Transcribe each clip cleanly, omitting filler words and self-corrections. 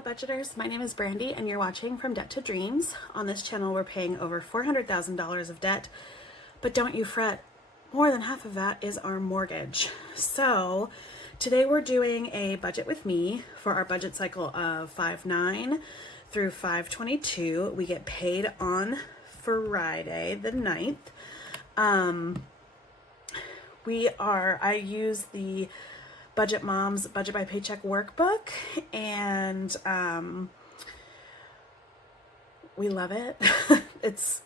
fellow budgeters, my name is Brandy and you're watching From Debt to Dreams. On this channel we're paying over $400,000 of debt, but don't you fret, more than half of that is our mortgage. So today we're doing a budget with me for our budget cycle of 5/9 through 5/22. We get paid on Friday the 9th. I use the Budget Mom's Budget by Paycheck workbook, and we love it. It's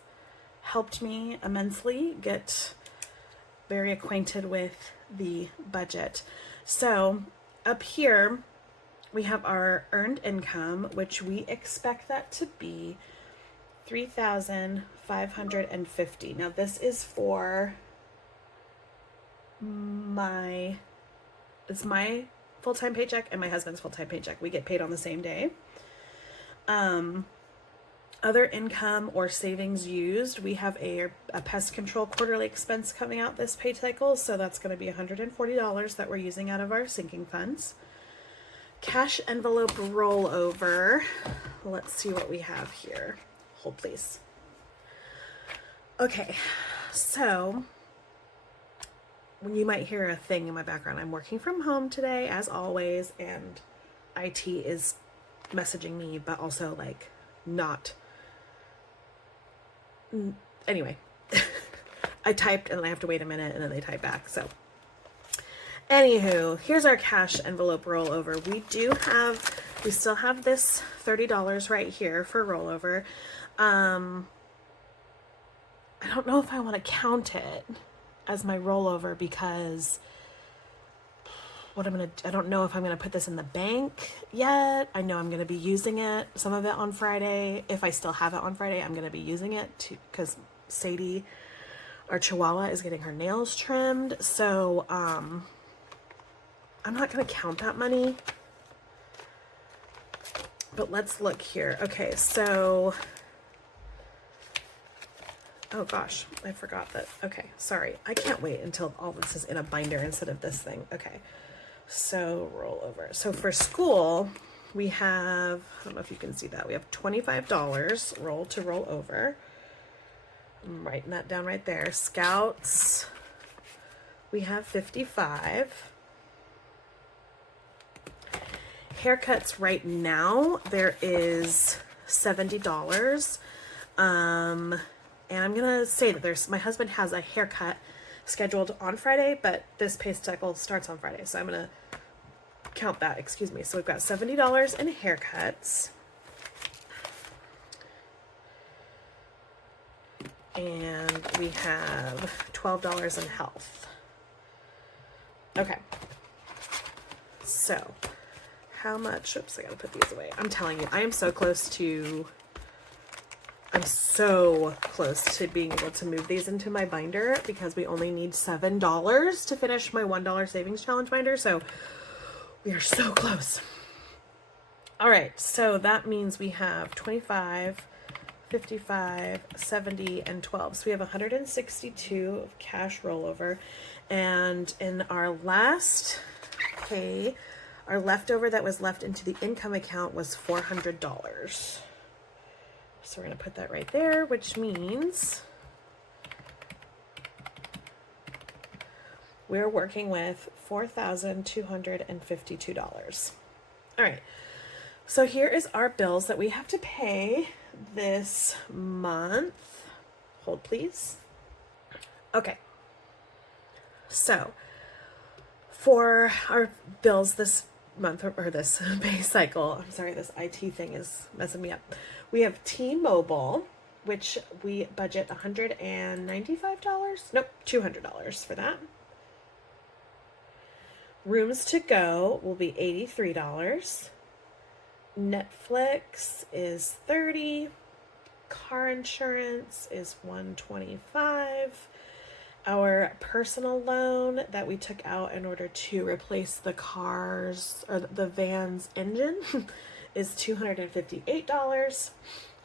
helped me immensely get very acquainted with the budget. So up here we have our earned income, which we expect that to be $3,550. Now this is for it's my full-time paycheck and my husband's full-time paycheck. We get paid on the same day. Other income or savings used, we have a pest control quarterly expense coming out this pay cycle, so that's going to be $140 that we're using out of our sinking funds. Cash envelope rollover. Let's see what we have here. Hold please. Okay, so you might hear a thing in my background. I'm working from home today, as always, and IT is messaging me, but also like not. Anyway, I typed and then I have to wait a minute and then they type back. So anywho, here's our cash envelope rollover. We still have this $30 right here for rollover. I don't know if I want to count it as my rollover because I don't know if I'm going to put this in the bank yet. I know I'm going to be using it, some of it on Friday. If I still have it on Friday, I'm going to be using it because Sadie, our Chihuahua, is getting her nails trimmed. So, I'm not going to count that money, but let's look here. Okay. So, oh gosh, I forgot that. Okay, sorry. I can't wait until all this is in a binder instead of this thing. Okay, so roll over. So for school, we have, I don't know if you can see that, we have $25 roll to roll over. I'm writing that down right there. Scouts, we have $55. Haircuts right now, there is $70. And I'm going to say that my husband has a haircut scheduled on Friday, but this pay cycle starts on Friday. So I'm going to count that, excuse me. So we've got $70 in haircuts. And we have $12 in health. Okay. So how much, oops, I got to put these away. I'm telling you, I'm so close to being able to move these into my binder because we only need $7 to finish my $1 savings challenge binder. So we are so close. All right. So that means we have 25, 55, 70, and 12. So we have 162 of cash rollover. And in our last pay, our leftover that was left into the income account was $400. So we're going to put that right there, which means we're working with $4,252. All right. So here is our bills that we have to pay this month. Hold, please. Okay. So for our bills this month or this pay cycle, I'm sorry, this IT thing is messing me up. We have T-Mobile, which we budget $195. Nope, $200 for that. Rooms to go will be $83. Netflix is $30. Car insurance is $125. Our personal loan that we took out in order to replace the van's engine is $258.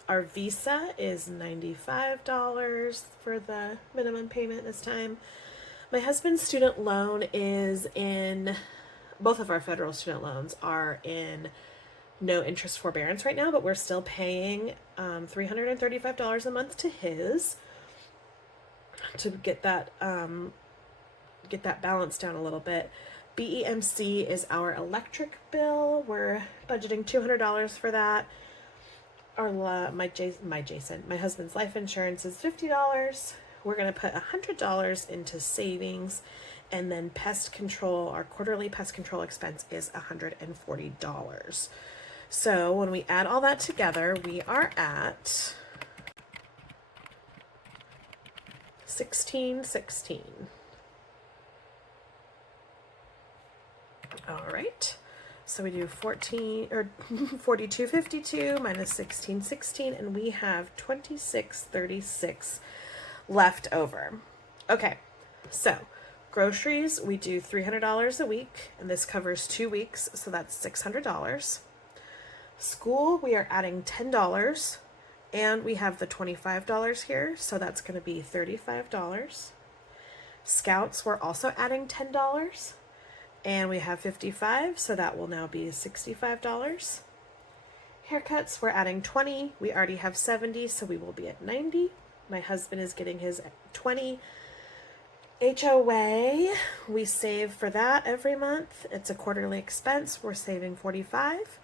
Our Visa is $95 for the minimum payment this time. My husband's student loan is in, both of our federal student loans are in no interest forbearance right now, but we're still paying $335 a month to his to get that balance down a little bit. BEMC is our electric bill. We're budgeting $200 for that. My husband's life insurance is $50. We're going to put $100 into savings, and then pest control, our quarterly pest control expense is $140. So when we add all that together, we are at $1,616. All right. So we do 42.52 minus 16.16, and we have 26.36 left over. Okay. So groceries, we do $300 a week, and this covers 2 weeks, so that's $600. School, we are adding $10, and we have the $25 here, so that's going to be $35. Scouts, we're also adding $10, and we have 55, so that will now be $65. Haircuts, we're adding 20. We already have 70, so we will be at 90. My husband is getting his 20. HOA, we save for that every month. It's a quarterly expense. We're saving 45.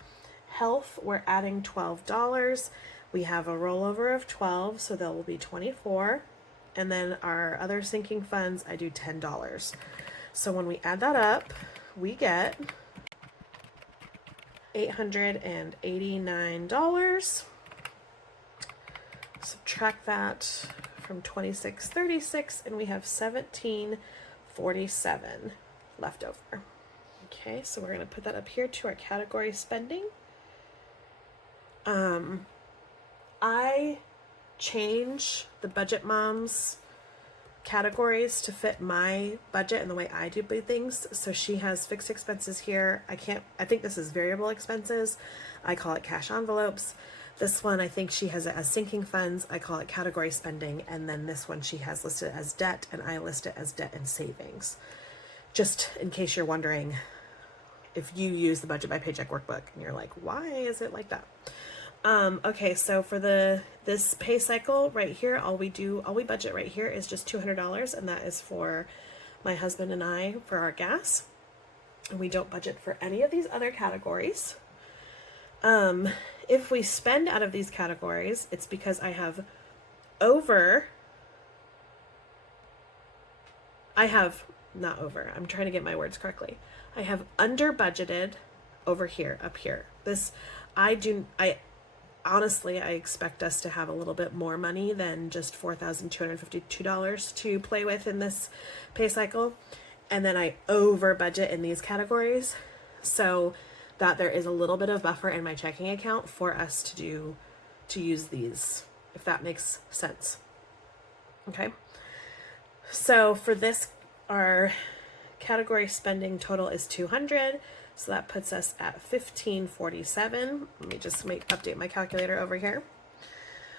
Health, we're adding $12. We have a rollover of 12, so that will be 24. And then our other sinking funds, I do $10. So when we add that up, we get $889. Subtract that from 26.36, and we have 17.47 left over. Okay, so we're going to put that up here to our category spending. I change the Budget Moms categories to fit my budget and the way I do things. So she has fixed expenses here. I think this is variable expenses. I call it cash envelopes. This one, I think she has it as sinking funds. I call it category spending. And then this one she has listed as debt, and I list it as debt and savings. Just in case you're wondering if you use the Budget by Paycheck workbook and you're like, why is it like that? Okay, so for this pay cycle right here, all we budget right here is just $200, and that is for my husband and I for our gas. And we don't budget for any of these other categories. If we spend out of these categories, it's because I'm trying to get my words correctly. I have under budgeted over here, up here. Honestly, I expect us to have a little bit more money than just $4,252 to play with in this pay cycle. And then I over budget in these categories so that there is a little bit of buffer in my checking account for us to use these, if that makes sense. Okay. So for this, our category spending total is $200. So that puts us at $1,547. Let me just update my calculator over here.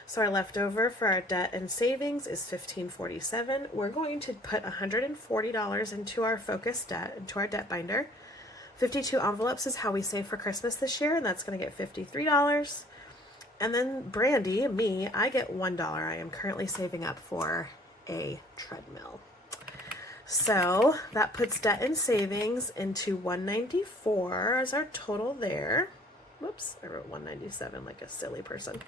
So our leftover for our debt and savings is $1,547. We're going to put $140 into our focus debt, into our debt binder. 52 envelopes is how we save for Christmas this year, and that's going to get $53. And then Brandy, me, I get $1. I am currently saving up for a treadmill. So that puts debt and savings into $194 as our total there. Whoops, I wrote $197 like a silly person.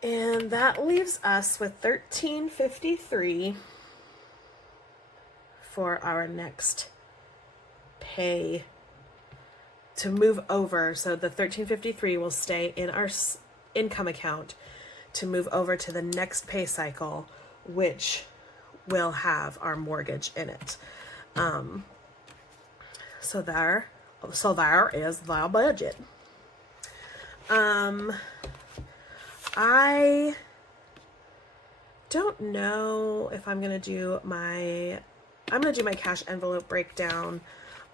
And that leaves us with $1,353 for our next pay to move over. So the $1,353 will stay in our income account to move over to the next pay cycle, which will have our mortgage in it. So there is the budget. I don't know if I'm gonna do my cash envelope breakdown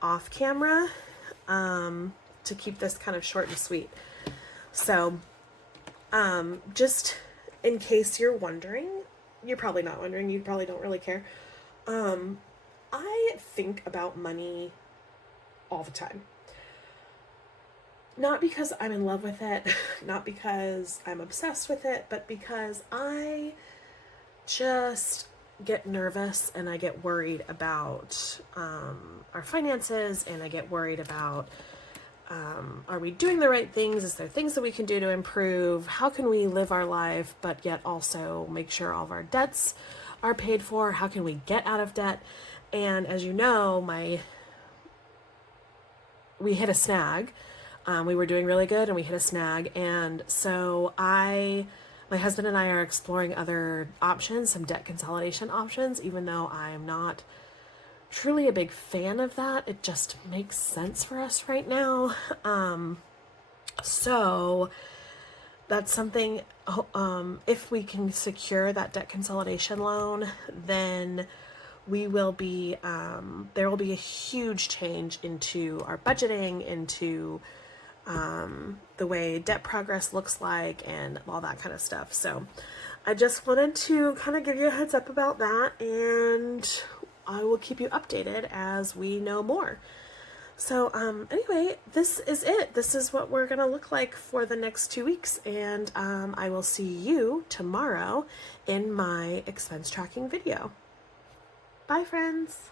off camera, to keep this kind of short and sweet. So, just in case you're wondering, you're probably not wondering, you probably don't really care. I think about money all the time. Not because I'm in love with it, not because I'm obsessed with it, but because I just get nervous and I get worried about our finances, and I get worried about are we doing the right things? Is there things that we can do to improve? How can we live our life but yet also make sure all of our debts are paid for? How can we get out of debt? And as you know, we hit a snag. We were doing really good and we hit a snag. And so my husband and I are exploring other options, some debt consolidation options, even though I'm not truly a big fan of that. It just makes sense for us right now. So that's something, if we can secure that debt consolidation loan, then we will be, there will be a huge change into our budgeting, into the way debt progress looks like, and all that kind of stuff. So I just wanted to kind of give you a heads up about that, and I will keep you updated as we know more. So anyway, this is it. This is what we're going to look like for the next 2 weeks, and I will see you tomorrow in my expense tracking video. Bye, friends.